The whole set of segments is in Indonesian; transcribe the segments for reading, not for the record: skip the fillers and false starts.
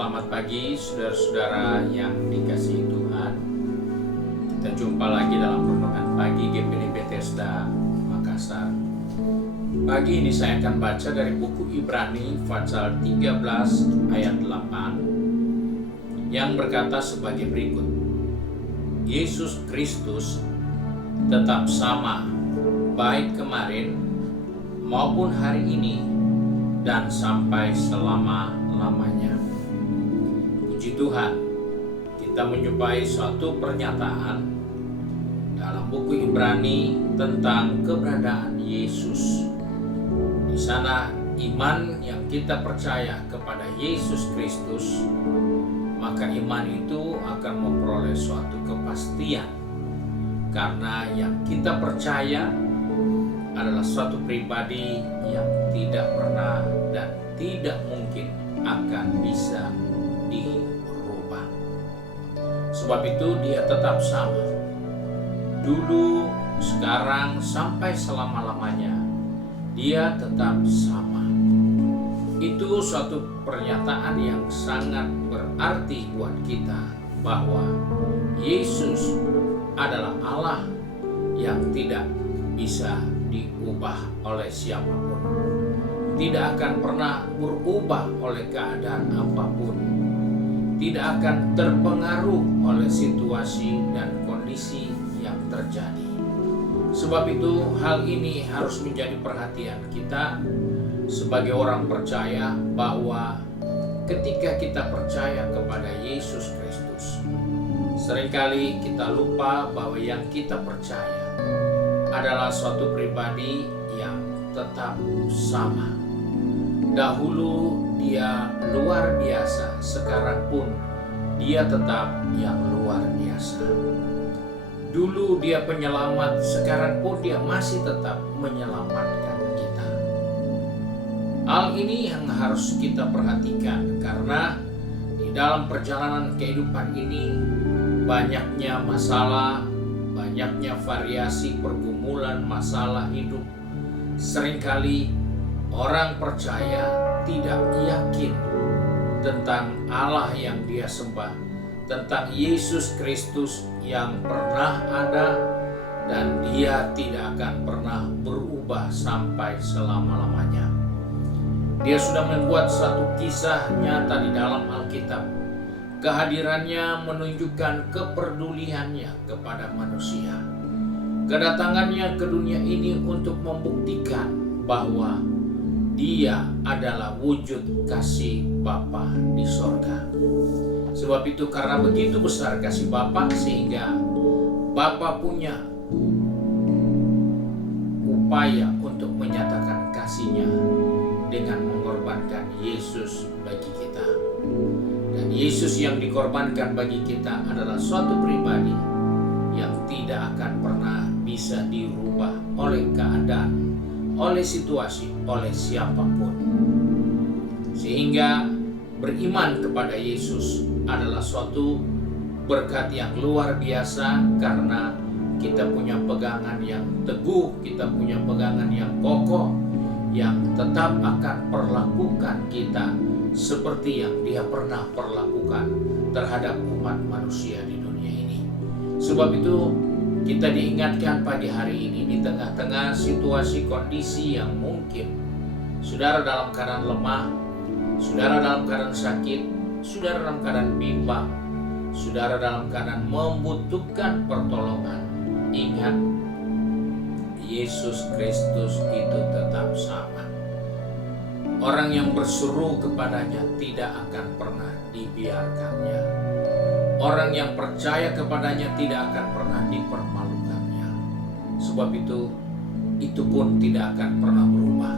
Selamat pagi saudara-saudara yang dikasihi Tuhan. Kita jumpa lagi dalam renungan pagi GPD Bethesda Makassar. Pagi ini saya akan baca dari buku Ibrani pasal 13 ayat 8 yang berkata sebagai berikut. Yesus Kristus tetap sama baik kemarin maupun hari ini dan sampai selama-lamanya. Puji Tuhan, kita menjumpai suatu pernyataan dalam buku Ibrani tentang keberadaan Yesus. Di sana iman yang kita percaya kepada Yesus Kristus, maka iman itu akan memperoleh suatu kepastian. Karena yang kita percaya adalah suatu pribadi yang tidak pernah dan tidak mungkin akan bisa dirubah. Sebab itu dia tetap sama. Dulu, sekarang, sampai selama-lamanya dia tetap sama. Itu suatu pernyataan yang sangat berarti buat kita bahwa Yesus adalah Allah yang tidak bisa diubah oleh siapapun, tidak akan pernah berubah oleh keadaan apapun, tidak akan terpengaruh oleh situasi dan kondisi yang terjadi. Sebab itu hal ini harus menjadi perhatian kita sebagai orang percaya, bahwa ketika kita percaya kepada Yesus Kristus, seringkali kita lupa bahwa yang kita percaya adalah suatu pribadi yang tetap sama. Dahulu dia luar biasa, sekarang pun dia tetap yang luar biasa. Dulu dia penyelamat, sekarang pun dia masih tetap menyelamatkan kita. Hal ini yang harus kita perhatikan, karena di dalam perjalanan kehidupan ini banyaknya masalah, banyaknya variasi pergumulan masalah hidup. Seringkali orang percaya tidak yakin tentang Allah yang dia sembah, tentang Yesus Kristus yang pernah ada dan dia tidak akan pernah berubah sampai selama-lamanya. Dia sudah membuat satu kisah nyata di dalam Alkitab. Kehadirannya menunjukkan kepeduliannya kepada manusia. Kedatangannya ke dunia ini untuk membuktikan bahwa dia adalah wujud kasih Bapa di sorga. Sebab itu karena begitu besar kasih Bapa, sehingga Bapa punya upaya untuk menyatakan kasihnya dengan mengorbankan Yesus bagi kita. Dan Yesus yang dikorbankan bagi kita adalah suatu pribadi yang tidak akan pernah bisa dirubah oleh keadaan, oleh situasi, oleh siapapun. Sehingga beriman kepada Yesus adalah suatu berkat yang luar biasa, karena kita punya pegangan yang teguh, kita punya pegangan yang kokoh, yang tetap akan perlakukan kita seperti yang dia pernah perlakukan terhadap umat manusia di dunia ini. Sebab itu kita diingatkan pagi hari ini, di tengah-tengah situasi kondisi yang mungkin saudara dalam keadaan lemah, saudara dalam keadaan sakit, saudara dalam keadaan bimbang, saudara dalam keadaan membutuhkan pertolongan, ingat, Yesus Kristus itu tetap sama. Orang yang berseru kepadanya tidak akan pernah dibiarkannya. Orang yang percaya kepadanya tidak akan pernah dipermalukannya. Sebab itu pun tidak akan pernah berubah.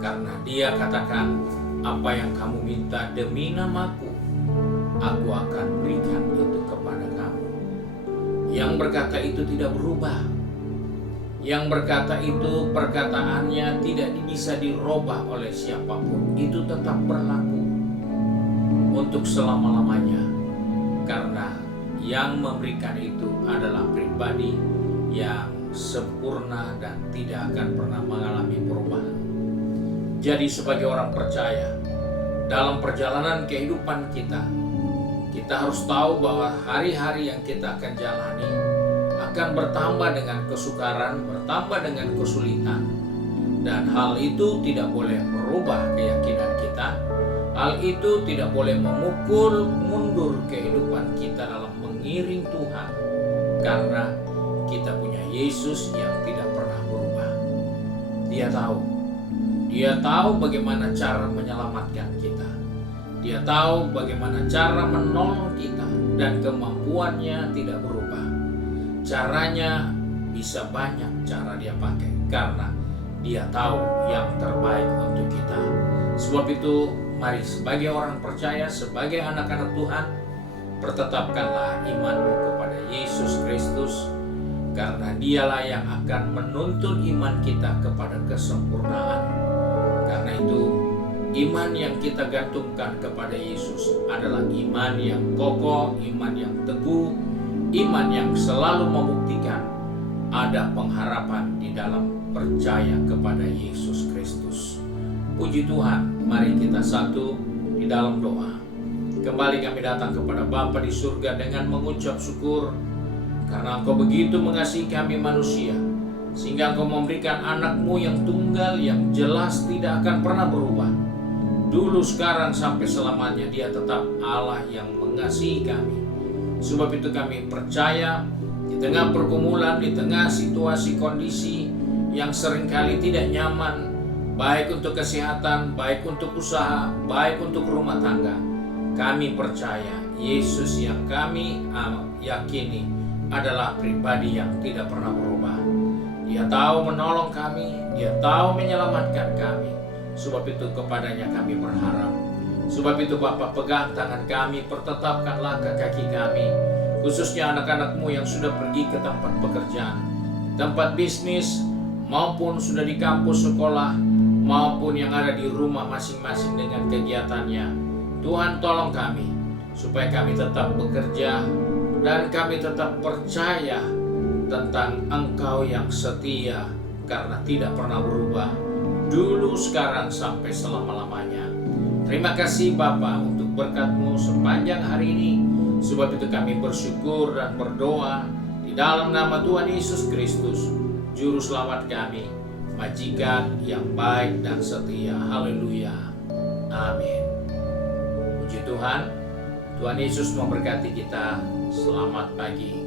Karena dia katakan, apa yang kamu minta demi namaku, aku akan berikan itu kepada kamu. Yang berkata itu tidak berubah. Yang berkata itu, perkataannya tidak bisa dirubah oleh siapapun. Itu tetap berlaku untuk selama-lamanya. Karena yang memberikan itu adalah pribadi yang sempurna dan tidak akan pernah mengalami perubahan. Jadi sebagai orang percaya, dalam perjalanan kehidupan kita. Kita harus tahu bahwa hari-hari yang kita akan jalani akan bertambah dengan kesukaran, bertambah dengan kesulitan. Dan hal itu tidak boleh merubah keyakinan kita. Hal itu tidak boleh memukul mundur kehidupan kita dalam mengiring Tuhan. Karena kita punya Yesus yang tidak pernah berubah. Dia tahu bagaimana cara menyelamatkan kita. Dia tahu bagaimana cara menolong kita, dan kemampuannya tidak berubah. Caranya bisa banyak cara dia pakai karena dia tahu yang terbaik untuk kita. Sebab itu, mari sebagai orang percaya, sebagai anak-anak Tuhan, pertetapkanlah imanmu kepada Yesus Kristus, karena dialah yang akan menuntun iman kita kepada kesempurnaan. Karena itu, iman yang kita gantungkan kepada Yesus adalah iman yang kokoh, iman yang teguh, iman yang selalu membuktikan ada pengharapan di dalam percaya kepada Yesus Kristus. Puji Tuhan, mari kita satu di dalam doa. Kembali kami datang kepada Bapa di surga dengan mengucap syukur, karena Engkau begitu mengasihi kami manusia, sehingga Engkau memberikan anak-Mu yang tunggal, yang jelas tidak akan pernah berubah. Dulu, sekarang, sampai selamanya Dia tetap Allah yang mengasihi kami. Sebab itu kami percaya, di tengah pergumulan, di tengah situasi kondisi yang seringkali tidak nyaman, baik untuk kesehatan, baik untuk usaha, baik untuk rumah tangga, kami percaya Yesus yang kami yakini adalah pribadi yang tidak pernah berubah. Dia tahu menolong kami, Dia tahu menyelamatkan kami. Sebab itu kepadanya kami berharap. Sebab itu Bapa, pegang tangan kami, pertetapkan langkah kaki kami, khususnya anak-anak-Mu yang sudah pergi ke tempat pekerjaan, tempat bisnis, maupun sudah di kampus sekolah, maupun yang ada di rumah masing-masing dengan kegiatannya. Tuhan, tolong kami, supaya kami tetap bekerja, dan kami tetap percaya tentang Engkau yang setia, karena tidak pernah berubah, dulu, sekarang, sampai selama-lamanya. Terima kasih Bapa untuk berkat-Mu sepanjang hari ini. Sebab itu kami bersyukur dan berdoa di dalam nama Tuhan Yesus Kristus, Juru Selamat kami, Majikan yang baik dan setia. Haleluya. Amin. Puji Tuhan. Tuhan Yesus memberkati kita. Selamat pagi.